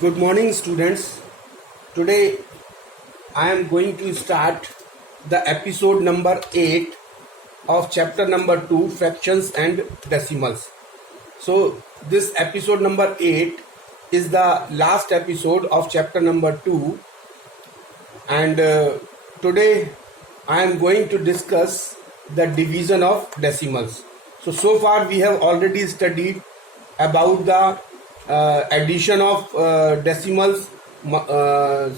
Good morning, students. Today I am going to start the episode number 8 of chapter number 2, fractions and decimals. So, this episode number 8 is the last episode of chapter number 2, and today I am going to discuss the division of decimals. So far we have already studied about the addition of decimals,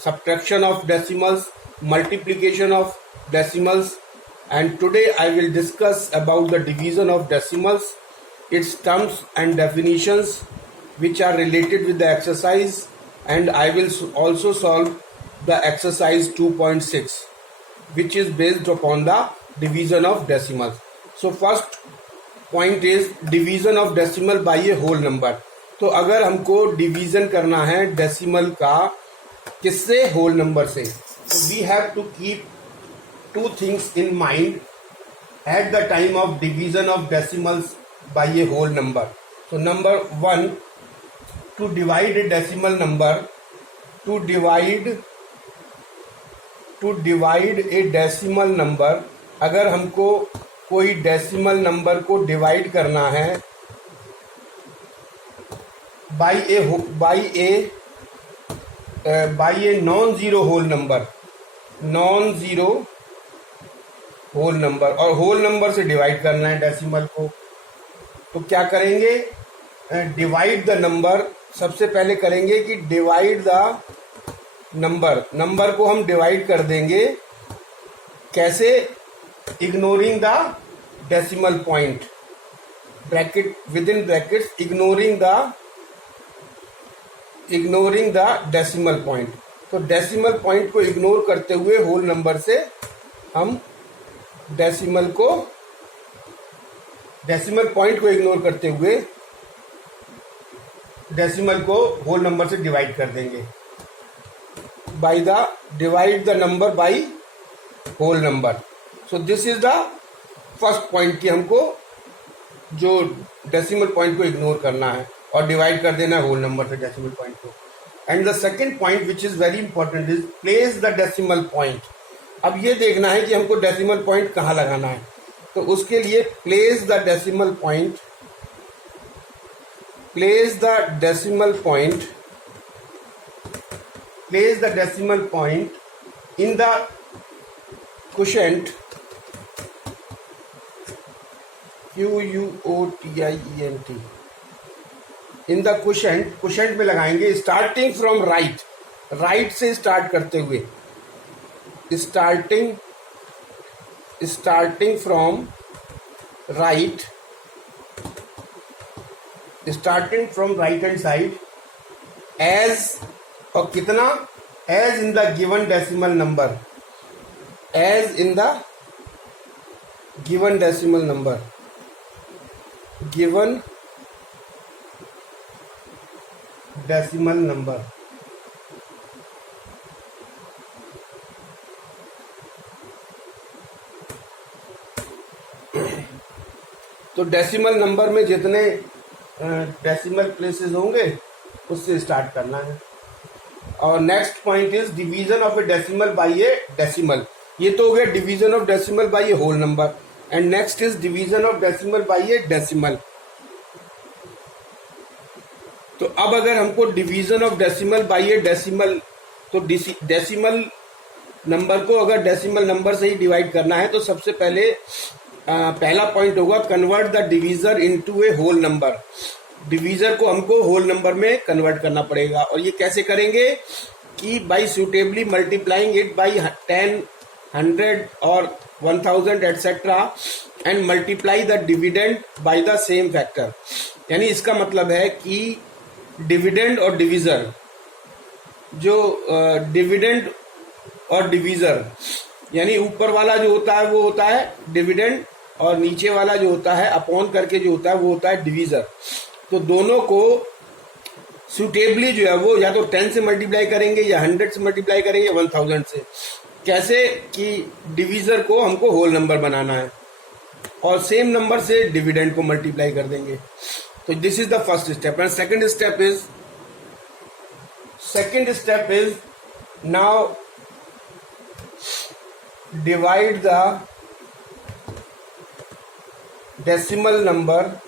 subtraction of decimals, multiplication of decimals, and today I will discuss about the division of decimals, its terms and definitions which are related with the exercise, and I will also solve the exercise 2.6 which is based upon the division of decimals. So first point is division of decimal by a whole number. तो अगर हमको division करना है decimal का किससे, whole number से, तो we have to keep two things in mind at the time of division of decimals by a whole number. तो number 1, to divide a decimal number, to divide a decimal number, अगर हमको कोई decimal number को divide करना है by a non-zero whole number, और whole number से divide करना है डेसिमल को, तो क्या करेंगे, डिवाइड द नंबर. सबसे पहले करेंगे कि डिवाइड द नंबर को हम डिवाइड कर देंगे. कैसे? Ignoring the decimal point, bracket with in brackets, ignoring the decimal point. तो डेसिमल पॉइंट को इग्नोर करते हुए होल नंबर से हम डेसिमल पॉइंट को इग्नोर करते हुए डेसिमल को होल नंबर से डिवाइड कर देंगे. Divide the number by whole number. So this is the first point कि हमको जो डेसिमल पॉइंट को इग्नोर करना है और डिवाइड कर देना है होल नंबर से डेसिमल पॉइंट को. And the second point which is very important is place the decimal point. अब ये देखना है कि हमको डेसिमल पॉइंट कहाँ लगाना है, तो उसके लिए place the decimal point in the quotient, QUOTIENT, in the quotient में लगाएंगे. स्टार्टिंग फ्रॉम राइट से स्टार्ट करते हुए, starting from right hand side, as, और कितना, as in the given decimal number, given decimal number. तो डेसिमल नंबर में जितने डेसिमल प्लेसेस होंगे उससे स्टार्ट करना है. और next point is division of a decimal by a decimal. ये तो हो गया division of decimal by a whole number. And next is division of decimal by a decimal. तो अब अगर हमको division of decimal by a decimal, तो decimal number को अगर डेसिमल नंबर से ही डिवाइड करना है तो सबसे पहले पहला पॉइंट होगा convert the divisor into a whole number. Divisor को हमको होल नंबर में कन्वर्ट करना पड़ेगा. और ये कैसे करेंगे कि by suitably multiplying it by 10, 100 और 1000 etcetera and multiply the dividend by the same factor. यानी इसका मतलब है कि डिविडेंड और डिवीजर, जो डिविडेंड और डिवीजर, यानी ऊपर वाला जो होता है वो होता है डिविडेंड, और नीचे वाला जो होता है अपॉन करके जो होता है वो होता है डिवीजर. तो दोनों को सुटेबली जो है वो या तो 10 से मल्टीप्लाई करेंगे, या 100 से मल्टीप्लाई करेंगे, या 1000 से. कैसे कि डिवीजर को हमको होल नंबर बनाना है और सेम नंबर से डिविडेंड को मल्टीप्लाई कर देंगे. So this is the first step, and second step is Second step is now divide the decimal number.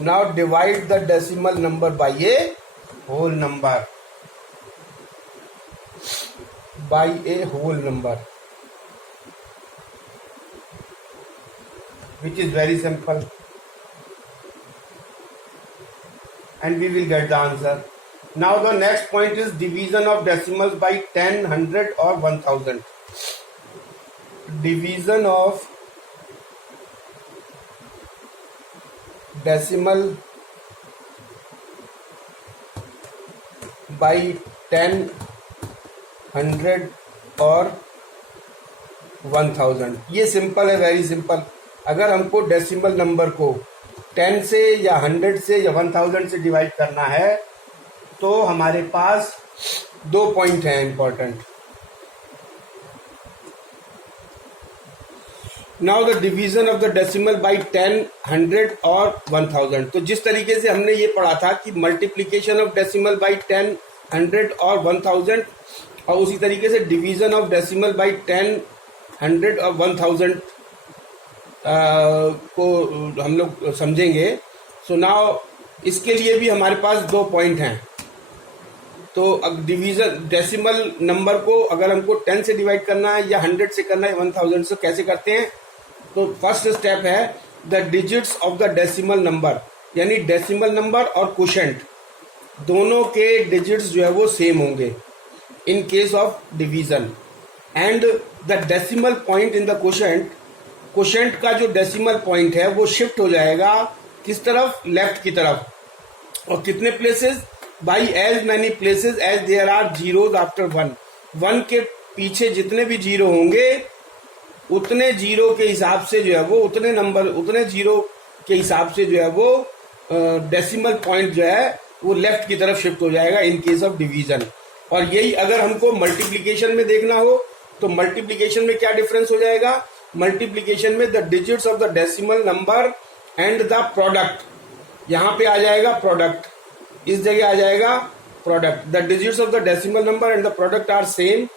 Now divide the decimal number by a whole number. By a whole number, which is very simple, and we will get the answer. Now the next point is division of decimals by 10, 100 or 1000. Division of decimal by 10, 100 और 1000. ये simple है, very simple. अगर हमको decimal number को 10 से या 100 से या 1000 से डिवाइड करना है तो हमारे पास 2 पॉइंट हैं important. Now the division of the decimal by 10, 100 और 1000. तो जिस तरीके से हमने ये पढ़ा था कि मल्टीप्लीकेशन ऑफ डेसिमल बाय 10, 100 और 1000, और उसी तरीके से डिवीजन ऑफ डेसिमल बाय 10, 100 और 1000 को हम लोग समझेंगे. सो नाउ इसके लिए भी हमारे पास 2 पॉइंट हैं. तो डिवीजन डेसिमल नंबर को अगर हमको 10 से डिवाइड करना है या 100 से करना है 1000 से, कैसे करते हैं? तो फर्स्ट स्टेप है the digits of the decimal number, यानी डेसिमल नंबर और क्वोशेंट दोनों के डिजिट्स जो है वो सेम होंगे इन case of division. And the decimal point in the quotient का जो डेसिमल पॉइंट है वो शिफ्ट हो जाएगा किस तरफ? लेफ्ट की तरफ. और कितने places? By as many places as there are zeros after 1. 1 के पीछे जितने भी जीरो होंगे उतने जीरो के हिसाब से जो है वो उतने जीरो के हिसाब से जो है वो डेसिमल पॉइंट जो है वो लेफ्ट की तरफ शिफ्ट हो जाएगा इन केस ऑफ डिवीजन. और यही अगर हमको मल्टीप्लीकेशन में देखना हो तो मल्टीप्लीकेशन में क्या डिफरेंस हो जाएगा? मल्टीप्लीकेशन में the digits of the decimal number and the product, यहां पे आ जाएगा प्रोडक्ट, इस जगह आ जाएगा product. The digits of the decimal number and the product are same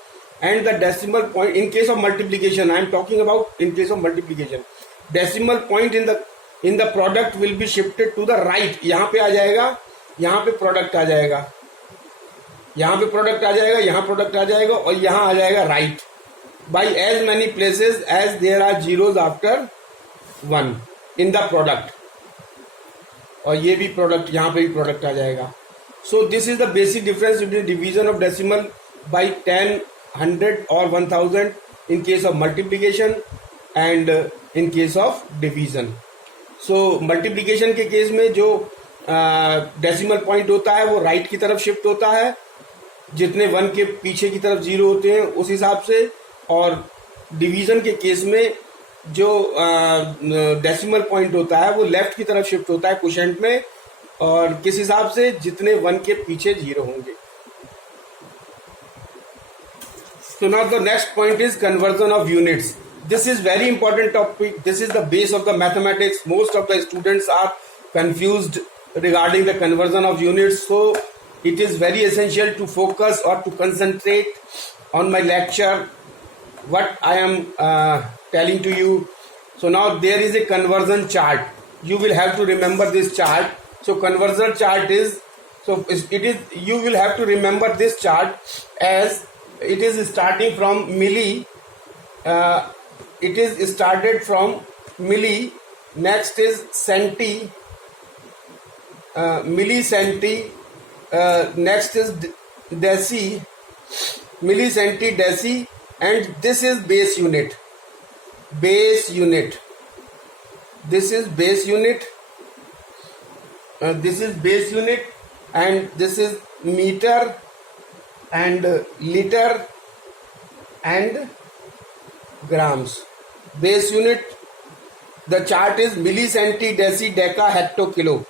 and the decimal point in case of multiplication, I am talking about in case of multiplication, decimal point in the product will be shifted to the right. यहां पे आ जाएगा, यहां पे product आ जाएगा, यहां पे product आ जाएगा, यहां प्रोडक्ट आ जाएगा और यहां आ जाएगा right. By as many places as there are zeros after 1 in the product. और ये भी प्रोडक्ट, यहां पे भी प्रोडक्ट आ जाएगा. सो this is the basic difference between division of decimal by 10, 100 और 1000 इन case of multiplication and in case of division. So multiplication के case में जो डेसिमल पॉइंट होता है वो राइट की तरफ शिफ्ट होता है, जितने 1 के पीछे की तरफ जीरो होते हैं उस हिसाब से. और डिवीजन के केस में जो डेसिमल पॉइंट होता है वो लेफ्ट की तरफ शिफ्ट होता है क्वोशेंट में, और किस हिसाब से? जितने 1 के पीछे जीरो होंगे. So now the next point is conversion of units. This is very important topic. This is the base of the mathematics. Most of the students are confused regarding the conversion of units. So it is very essential to focus or to concentrate on my lecture, what I am telling to you. So now there is a conversion chart. You will have to remember this chart. So conversion chart is, so it is, you will have to remember this chart as it is starting from milli. It is started from milli. Next is centi, millicenti. Next is deci, millicenti, deci, and this is base unit. Base unit. This is base unit. This is base unit, and this is meter and liter and grams. Base unit. The chart is millicenti, deci, deca, hecto, kilo.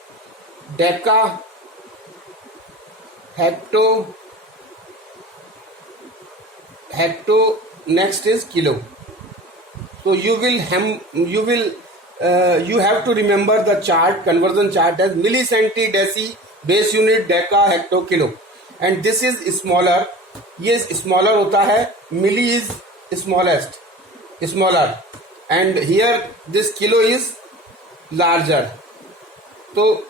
Deca, hecto, next is kilo. So you will you have to remember the chart, conversion chart as millicenti, deci, base unit, deca, hecto, kilo. And this is smaller. ये smaller होता है. Milli is smallest, smaller. And here this kilo is larger. तो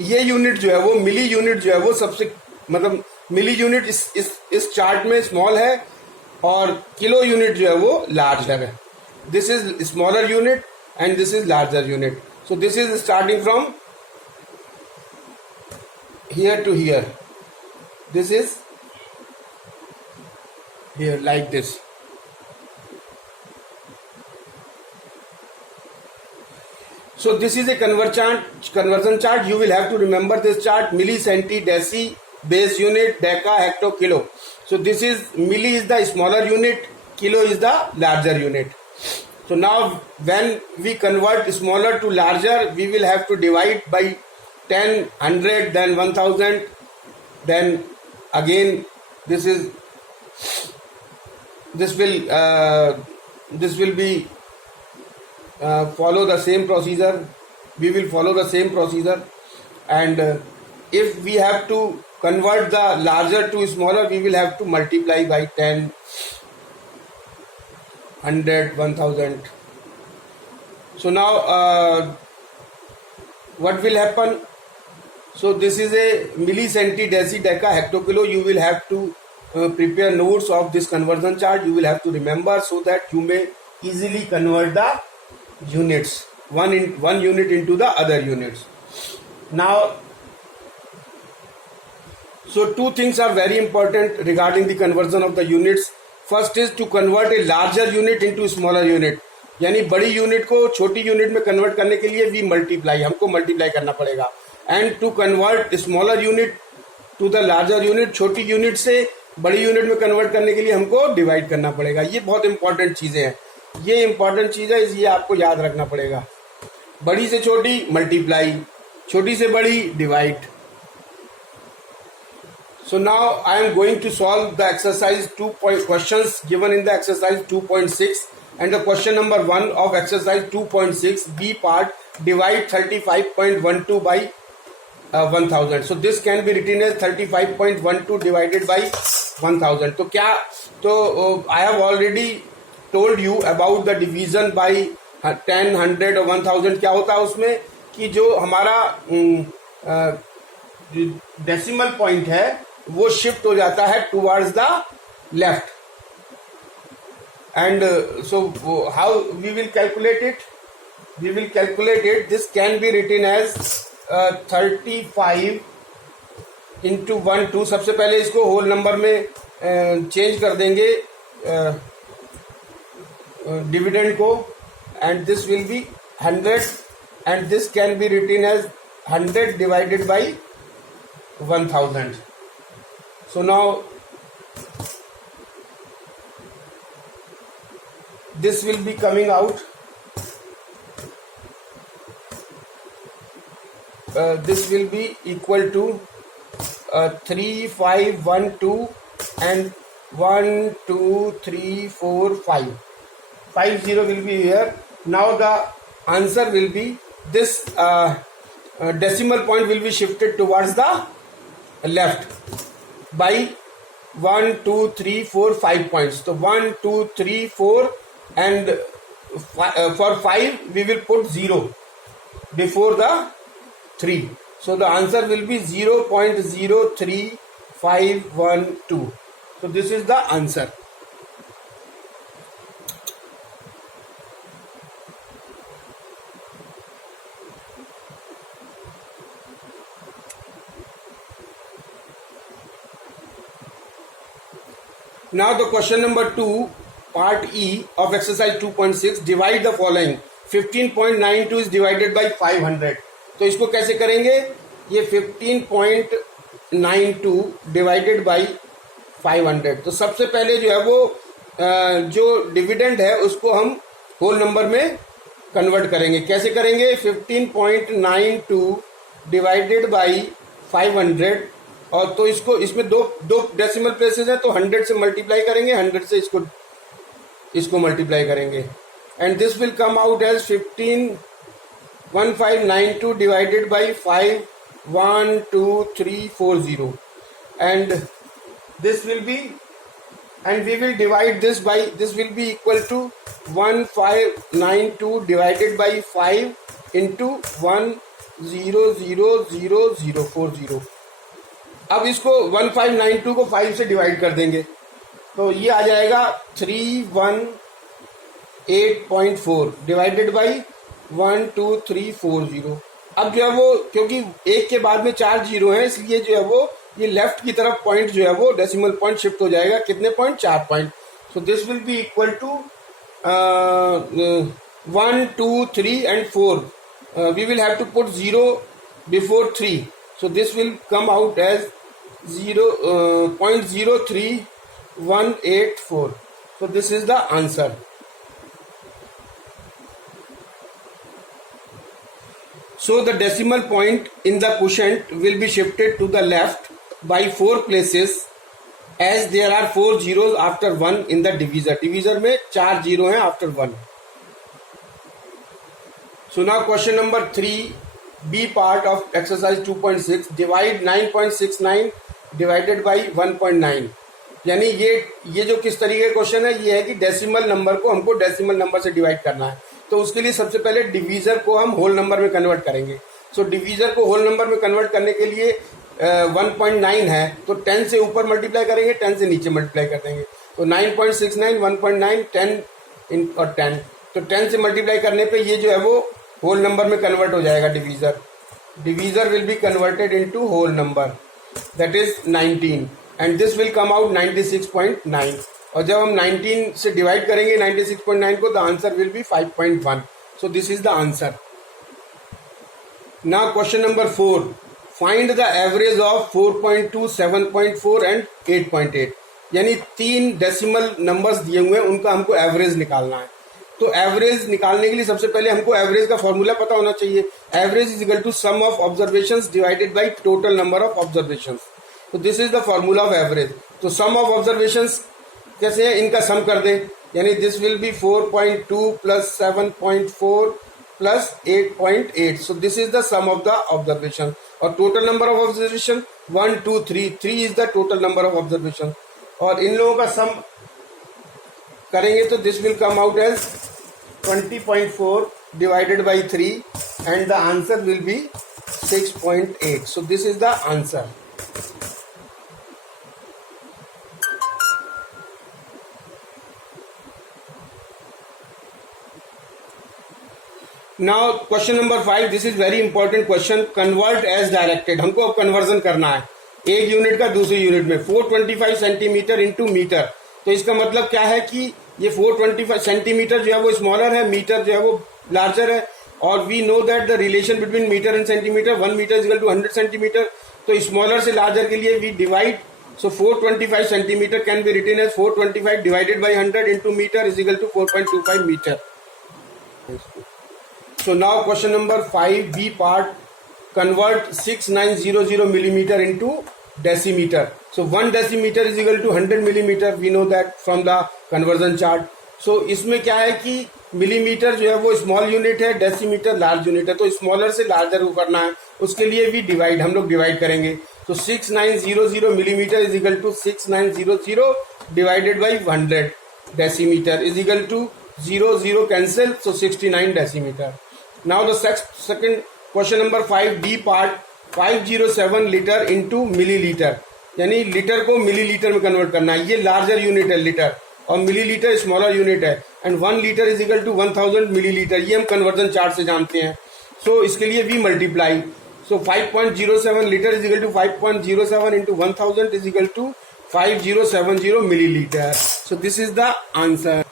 ये unit जो है वो मिली unit जो है वो सबसे मतलब मिली यूनिट इस चार्ट में स्मॉल है और किलो यूनिट जो है वो लार्जर है. This is smaller unit and this is larger unit. So this is starting from here to here. This is here like this. So this is a conversion chart. You will have to remember this chart: milli, centi, deci, base unit, deca, hecto, kilo. So this is milli is the smaller unit, kilo is the larger unit. So now when we convert smaller to larger, we will have to divide by 10, 100, then 1000, then again this will be follow the same procedure. We will follow the same procedure, and if we have to convert the larger to smaller, we will have to multiply by 10, 100, 1000. So now what will happen? So this is a milli, centi, deci, deca, hectokilo. You will have to prepare notes of this conversion chart. You will have to remember so that you may easily convert the units, one unit into the other units. Now, so two things are very important regarding the conversion of the units. First is to convert a larger unit into smaller unit, यानी बड़ी unit को छोटी unit में convert करने के लिए हमको multiply करना पड़ेगा. And to convert smaller unit to the larger unit, छोटी यूनिट से बड़ी यूनिट में कन्वर्ट करने के लिए हमको डिवाइड करना पड़ेगा. ये बहुत इंपॉर्टेंट चीजें हैं, ये इंपॉर्टेंट चीज है, ये आपको याद रखना पड़ेगा. बड़ी से छोटी मल्टीप्लाई, छोटी से बड़ी divide. So now I am going to solve the exercise 2 questions given in the exercise 2.6, and the question number 1 of exercise 2.6 B part, divide 35.12 by 1000. So this can be written as 35.12 divided by 1000. तो क्या, तो I have already told you about the division by 10, 100 और 1000. क्या होता है उसमें कि जो हमारा डेसिमल पॉइंट है वो शिफ्ट हो जाता है towards the left. And so how we will calculate it? This can be written as 35 into 12. सबसे पहले इसको होल नंबर में चेंज कर देंगे डिविडेंड को, and this will be 100, and this can be written as 100 divided by 1000. So now this will be coming out. This will be equal to 3512 and 1, 2, 3, 4, 5. 50 will be here. Now the answer will be this decimal point will be shifted towards the left by 1, 2, 3, 4, 5 points. So 1, 2, 3, 4, and for 5 we will put 0 before the 3. So the answer will be 0.03512. So this is the answer. Now the question number 2, part E of exercise 2.6, divide the following. 15.92 is divided by 500. तो इसको कैसे करेंगे? ये 15.92 divided by 500. तो सबसे पहले जो है वो जो डिविडेंड है उसको हम होल नंबर में कन्वर्ट करेंगे. कैसे करेंगे? 15.92 डिवाइडेड बाई 500. और तो इसमें दो डेसिमल प्लेसेस है, तो 100 से मल्टीप्लाई करेंगे, 100 से इसको मल्टीप्लाई करेंगे, and this will come out as 15 1592 divided by 512,340, and this will be, and we will divide this by, this will be equal to 1592 divided by 5 into 100040. अब इसको 1592 को 5 से डिवाइड कर देंगे तो ये आ जाएगा 318.4 डिवाइडेड बाई 12340. अब जो है वो, क्योंकि एक के बाद में 4 जीरो है, इसलिए जो है वो ये लेफ्ट की तरफ पॉइंट जो है वो डेसिमल पॉइंट शिफ्ट हो जाएगा. कितने point? 4 point. So this will be equal to 1 2 3 and 4. We will have to put 0 before 3. So this will come out as 0.03184. So this is the answer. So the decimal point in the quotient will be shifted to the left by 4 places, as there are 4 zeros after 1 in the divisor. Divisor में 4 zero हैं after 1. So now question number 3, B part of exercise 2.6. Divide 9.69 divided by 1.9. यानी ये जो किस तरीके का question है, ये है कि डेसिमल नंबर को हमको डेसिमल नंबर से डिवाइड करना है. तो उसके लिए सबसे पहले डिवीजर को हम होल नंबर में कन्वर्ट करेंगे. सो डिवीजर को होल नंबर में कन्वर्ट करने के लिए 1.9 है तो 10 से ऊपर मल्टीप्लाई करेंगे, 10 से नीचे मल्टीप्लाई कर देंगे. तो 9.69 1.9 10 और 10, तो 10 से मल्टीप्लाई करने पे ये जो है वो होल नंबर में कन्वर्ट हो जाएगा. Divisor will be converted into whole number, that is 19, and this will come out 96.9. और जब हम 19 से डिवाइड करेंगे 96.9 को, the answer will be 5.1. So this is the answer. Now question number 4, find the average of 4.2 7.4 and 8.8. यानी 3 decimal numbers दिए हुए हैं, उनका हमको एवरेज निकालना है. तो एवरेज निकालने के लिए सबसे पहले हमको एवरेज का फॉर्मूला पता होना चाहिए. Average is equal to sum of observations divided by total number of observations. तो this is the formula of average. तो सम ऑफ ऑब्जर्वेशंस कैसे है, इनका सम कर दें, यानी this will be 4.2 plus 7.4 plus 8.8. So this is the sum of the observation. और total number of observation 1 2 3 3 is the total number of observation. और इन लोगों का सम करेंगे तो this will come out as 20.4 divided by 3 and the answer will be 6.8. So this is the answer. Now question number 5, this is very important question. Convert as directed. हमको अब conversion करना है एक यूनिट का दूसरी unit में. 425 centimetre into metre. तो इसका मतलब क्या है कि ये 425 सेंटीमीटर जो है वो स्मॉलर है, मीटर जो है वो लार्जर है. और we know that the relation between metre and centimetre, 1 metre is equal to 100 centimetre. तो स्मॉलर से लार्जर के लिए we divide. So 425 centimetre can be written as 425 divided by 100 into metre is equal to 4.25 metre. So now question number 5, B part, convert 6900 millimeter into decimeter. So 1 decimeter is equal to 100 millimeter. We know that from the conversion chart. So इसमें क्या है कि millimetre जो है वो small unit है, decimetre large unit है. तो स्मॉलर से लार्जर को करना है, उसके लिए भी डिवाइड, हम लोग डिवाइड करेंगे. तो 6900 millimetre is equal to 6900 divided by 100 decimetre is equal to 0 cancel, so 69 decimetre. Now the second question number 5, D part, 507 litre into millilitre. यानी लीटर को मिलीलीटर में कन्वर्ट करना है. ये लार्जर यूनिट है लीटर और मिलीलीटर स्मॉलर यूनिट है. And 1 litre is equal to 1000 millilitre. ये हम कन्वर्जन चार्ट से जानते हैं. सो इसके लिए we multiply. So 5.07 litre is equal to 5.07 into 1000 is equal to 5070 millilitre. So this is the answer.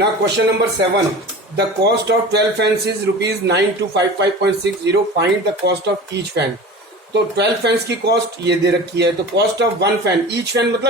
Now question number 7. The cost of 12 fans is rupees 9255.60. Find the cost of each fan. तो 12 fans की cost ये दे रखी है. तो cost of 1 fan, each fan मतलब